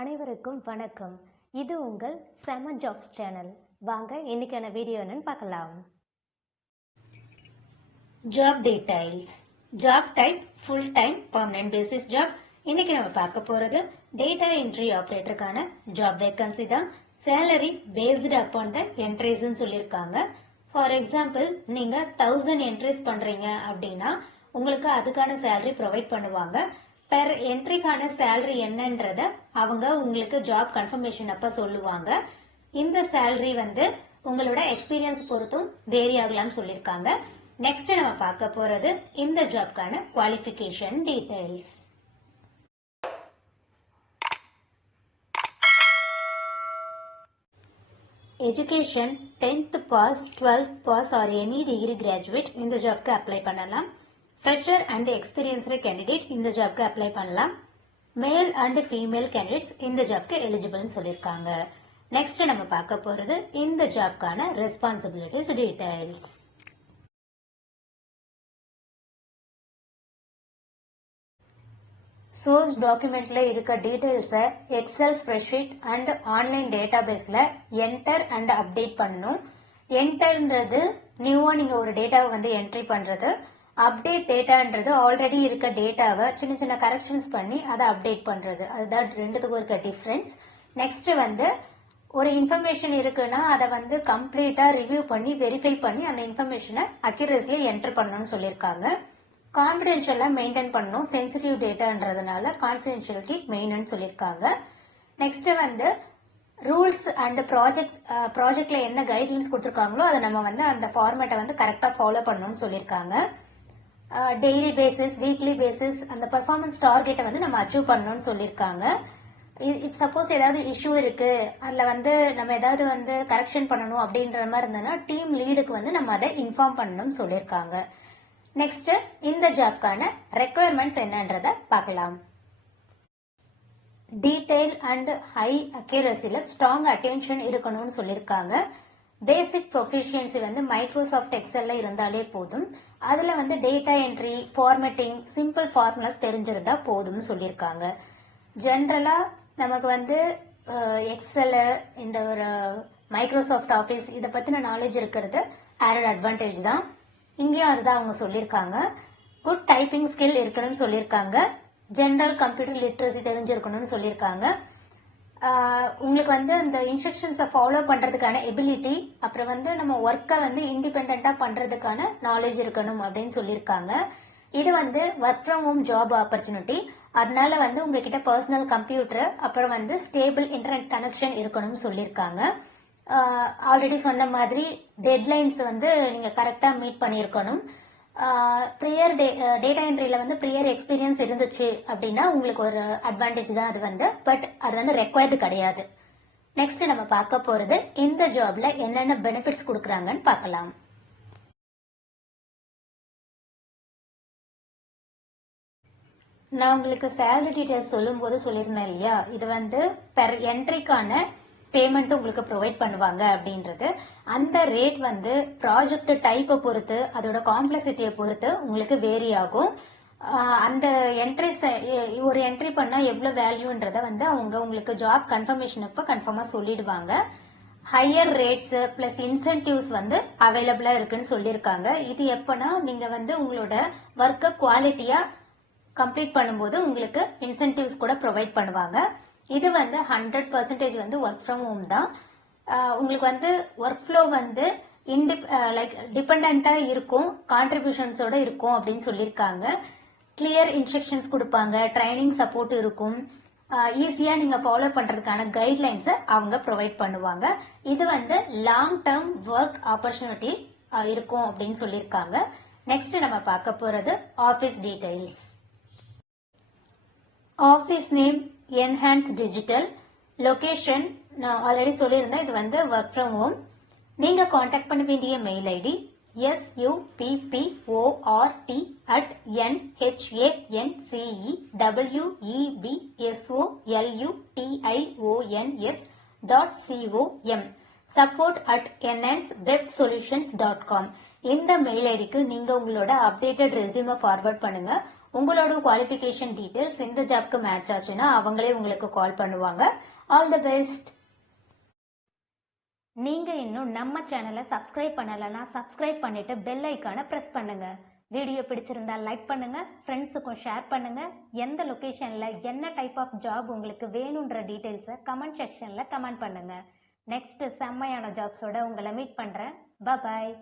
அனைவருக்கும் வணக்கம். இது உங்கள் செம ஜாப்ஸ் சேனல். வாங்க இன்னைக்கான வீடியோ என்னன்னு பார்க்கலாம். Job details. Job type full time permanent basis job. இன்னைக்கு நம்ம பார்க்க போறது டேட்டா என்ட்ரி ஆபரேட்டருக்கான ஜாப் வேகன்சி தான். சேலரி பேஸ்டு அப்பான் த என்ட்ரிஸ்ன்னு சொல்லியிருக்காங்க. ஃபார் எக்ஸாம்பிள், நீங்க 1000 என்ட்ரிஸ் பண்றீங்க அப்படின்னா உங்களுக்கு அதுக்கான சேலரி ப்ரொவைட் பண்ணுவாங்க. பெர் என்ட்ரிக்கான சேலரி என்னன்றத அவங்க உங்களுக்கு ஜாப் கன்ஃபர்மேஷன் அப்ப சொல்லுவாங்க. இந்த சேலரி உங்களோட எக்ஸ்பீரியன்ஸ் பொறுத்தும் வேரி ஆகலாம் சொல்லியிருக்காங்க. நெக்ஸ்ட் நம்ம பார்க்க போறது இந்த ஜாப்க்கான qualification details. Education 10th pass, 12th pass or any degree graduate இந்த ஜாப்க்கு அப்ளை பண்ணலாம். ஃப்ரெஷர் அண்ட் எக்ஸ்பீரியன்ஸ்டு கேண்டிடேட் இந்த ஜாப்க்கு அப்ளை பண்ணலாம். மேல் அண்ட் ஃபீமேல் கேண்டிடேட்ஸ் இந்த ஜாப்க்கு எலிஜிபிள்னு சொல்லியிருக்காங்க. நெக்ஸ்ட் நம்ம பார்க்க போறது இந்த ஜாப்க்கான ரெஸ்பான்சிபிலிட்டிஸ் டீடைல்ஸ். சோர்ஸ் டாக்குமெண்ட்ல இருக்க டீடைல்ஸை எக்ஸல் ஸ்ப்ரெட்ஷீட் அண்ட் ஆன்லைன் டேட்டாபேஸ்ல என்டர் அண்ட் அப்டேட் பண்ணணும். என்டர்ன்றது நியூவா நீங்க ஒரு டேட்டாவை என்ட்ரி பண்றது. அப்டேட் டேட்டான்றது ஆல்ரெடி இருக்க டேட்டாவை சின்ன சின்ன கரெக்ஷன்ஸ் பண்ணி அதை அப்டேட் பண்றது. அதுதான் ரெண்டுத்துக்கும் இருக்க டிஃபரன்ஸ். நெக்ஸ்ட் ஒரு இன்ஃபர்மேஷன் இருக்குன்னா அதை கம்ப்ளீட்டா ரிவ்யூ பண்ணி வெரிஃபை பண்ணி அந்த இன்ஃபர்மேஷனை அக்யூரஸியா என்டர் பண்ணணும்னு சொல்லியிருக்காங்க. கான்ஃபிடென்ஷியலா மெயின்டைன் பண்ணணும். சென்சிட்டிவ் டேட்டான்றதுனால கான்ஃபிடென்ஷியலிட்டி மெயின்னு சொல்லியிருக்காங்க. நெக்ஸ்ட் ரூல்ஸ் அண்ட் ப்ராஜெக்ட்ல என்ன கைட்லைன்ஸ் கொடுத்துருக்காங்களோ அதை நம்ம அந்த ஃபார்மேட்டை கரெக்டா ஃபாலோ பண்ணணும்னு சொல்லியிருக்காங்க. டெய்லி பேசிஸ், வீக்லி பேசிஸ் அந்த பெர்ஃபார்மன்ஸ் டார்கெட்டை நம்ம அச்சீவ் பண்ணணும்னு சொல்லியிருக்காங்க. இப் சப்போஸ் ஏதாவது இஷ்யூ இருக்கு, அதில் நம்ம ஏதாவது கரெக்ஷன் பண்ணணும் அப்படின்ற மாதிரி இருந்ததுன்னா டீம் லீடுக்கு நம்ம அதை இன்ஃபார்ம் பண்ணணும்னு சொல்லியிருக்காங்க. நெக்ஸ்ட் இந்த ஜாப்க்கான ரெக்குயர்மெண்ட்ஸ் என்னன்றத பார்க்கலாம். டீடைல் அண்ட் ஹை அக்யூரசில ஸ்ட்ராங் அட்டென்ஷன் இருக்கணும்னு சொல்லியிருக்காங்க. பேசிக் ப்ரொஃபிஷியன்சி மைக்ரோசாஃப்ட் எக்ஸல்ல இருந்தாலே போதும். அதுல data entry, formatting, simple formulas தெரிஞ்சிருந்தா போதும்னு சொல்லியிருக்காங்க. ஜென்ரலா நமக்கு எக்ஸல், இந்த ஒரு மைக்ரோசாஃப்ட் ஆஃபீஸ் இதை பத்தின நாலேஜ் இருக்கிறது ஆடட் அட்வான்டேஜ் தான். இங்கேயும் அதுதான் அவங்க சொல்லியிருக்காங்க. குட் டைப்பிங் ஸ்கில் இருக்கணும்னு சொல்லியிருக்காங்க. ஜென்ரல் கம்ப்யூட்டர் லிட்ரஸி தெரிஞ்சிருக்கணும்னு சொல்லியிருக்காங்க. உங்களுக்கு அந்த இன்ஸ்ட்ரக்ஷன்ஸை ஃபாலோ பண்றதுக்கான எபிலிட்டி, அப்புறம் நம்ம ஒர்க்கை இண்டிபெண்டா பண்றதுக்கான நாலேஜ் இருக்கணும் அப்படின்னு சொல்லியிருக்காங்க. இது work from home job opportunity. அதனால உங்ககிட்ட பர்சனல் கம்ப்யூட்டர், அப்புறம் ஸ்டேபிள் இன்டர்நெட் கனெக்ஷன் இருக்கணும்னு சொல்லியிருக்காங்க. ஆல்ரெடி சொன்ன மாதிரி டெட்லைன்ஸ் நீங்க கரெக்டா மீட் பண்ணியிருக்கணும். ப்ரியர் டேட்டா என்ட்ரியில ப்ரியர் எக்ஸ்பீரியன்ஸ் இருந்துச்சு அப்படின்னா உங்களுக்கு ஒரு அட்வான்டேஜ் தான் அது பட் அது ரெக்வயர்டு கிடையாது. நெக்ஸ்ட் நம்ம பார்க்க போறது இந்த ஜாப்ல என்னென்ன பெனிஃபிட்ஸ் கொடுக்குறாங்கன்னு பார்க்கலாம். நான் உங்களுக்கு சேலரி டீடைல்ஸ் சொல்லும் போது சொல்லியிருந்தேன் இல்லையா, இது பெர் என்ட்ரிக்கான பேமெண்ட் உங்களுக்கு ப்ரொவைட் பண்ணுவாங்க அப்படின்றது. அந்த ரேட் ப்ராஜெக்ட் டைப்பை பொறுத்து, அதோட காம்ப்ளெக்சிட்டியை பொறுத்து உங்களுக்கு வேரி ஆகும். அந்த என்ட்ரிஸ் ஒரு என்ட்ரி பண்ணா எவ்வளவு வேல்யூன்றத அவங்க உங்களுக்கு ஜாப் கன்ஃபர்மேஷன் அப்ப கன்ஃபார்மா சொல்லிடுவாங்க. ஹையர் ரேட்ஸ் பிளஸ் இன்சென்டிவ்ஸ் அவைலபிளா இருக்குன்னு சொல்லியிருக்காங்க. இது எப்பனா நீங்க உங்களோட ஒர்க்கை குவாலிட்டியா கம்ப்ளீட் பண்ணும்போது உங்களுக்கு இன்சென்டிவ்ஸ் கூட ப்ரொவைட் பண்ணுவாங்க. இது 100% ஒர்க் ஃப்ரம் ஹோம் தான். உங்களுக்கு ஒர்க் ஃப்ளோ லைக் டிபெண்டா இருக்கும், கான்ட்ரிபியூஷன்ஸோட இருக்கும் அப்படின்னு சொல்லியிருக்காங்க. கிளியர் இன்ஸ்ட்ரக்ஷன்ஸ் கொடுப்பாங்க, ட்ரைனிங் சப்போர்ட் இருக்கும், ஈஸியா நீங்க ஃபாலோ பண்றதுக்கான கைட்லைன்ஸை அவங்க ப்ரொவைட் பண்ணுவாங்க. இது லாங் டேர்ம் ஒர்க் ஆப்பர்ச்சுனிட்டி இருக்கும் அப்படின்னு சொல்லியிருக்காங்க. நெக்ஸ்ட் நம்ம பார்க்க போறது office details. Office name enhance digital. Location நான் ஆல்ரெடி சொல்லியிருந்தேன், இது ஒர்க் ஃப்ரம் ஹோம். நீங்க காண்டாக்ட் பண்ண வேண்டிய மெயில் ஐடி support@nhancewebusiness.com, support@enhancewebsolutions.com. இந்த மெயில் ஐடிக்கு நீங்க உங்களோட அப்டேட்டட் ரெஸ்யூமை ஃபார்வர்ட் பண்ணுங்க. உங்களோட குவாலிஃபிகேஷன் டீடைல்ஸ் இந்த ஜாப்க்கு மேட்ச் ஆச்சுன்னா அவங்களே உங்களுக்கு கால் பண்ணுவாங்க. All the best. நீங்க இன்னும் நம்ம சேனலை சப்ஸ்கிரைப் பண்ணலைன்னா சப்ஸ்கிரைப் பண்ணிட்டு பெல் ஐக்கானை பிரஸ் பண்ணுங்க. வீடியோ பிடிச்சிருந்தா லைக் பண்ணுங்க, ஃப்ரெண்ட்ஸுக்கும் ஷேர் பண்ணுங்க. எந்த லொகேஷன்ல என்ன டைப் ஆஃப் ஜாப் உங்களுக்கு வேணுன்ற டீடைல்ஸை கமெண்ட் செக்ஷன்ல கமெண்ட் பண்ணுங்க. நெக்ஸ்ட் செம்மையான ஜாப்ஸோட உங்களை மீட் பண்றேன். பாய்.